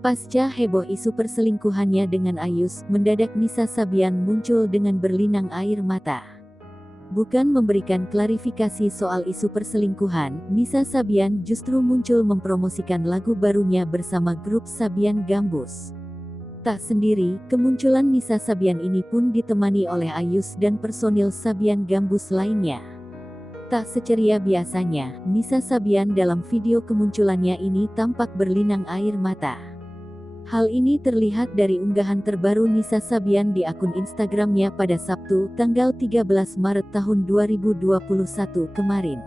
Pasca heboh isu perselingkuhannya dengan Ayus, mendadak Nisa Sabian muncul dengan berlinang air mata. Bukan memberikan klarifikasi soal isu perselingkuhan, Nisa Sabian justru muncul mempromosikan lagu barunya bersama grup Sabian Gambus. Tak sendiri, kemunculan Nisa Sabian ini pun ditemani oleh Ayus dan personil Sabian Gambus lainnya. Tak seceria biasanya, Nisa Sabian dalam video kemunculannya ini tampak berlinang air mata. Hal ini terlihat dari unggahan terbaru Nisa Sabian di akun Instagramnya pada Sabtu, tanggal 13 Maret tahun 2021 kemarin.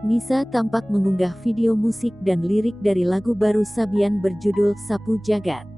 Nisa tampak mengunggah video musik dan lirik dari lagu baru Sabian berjudul Sapu Jagat.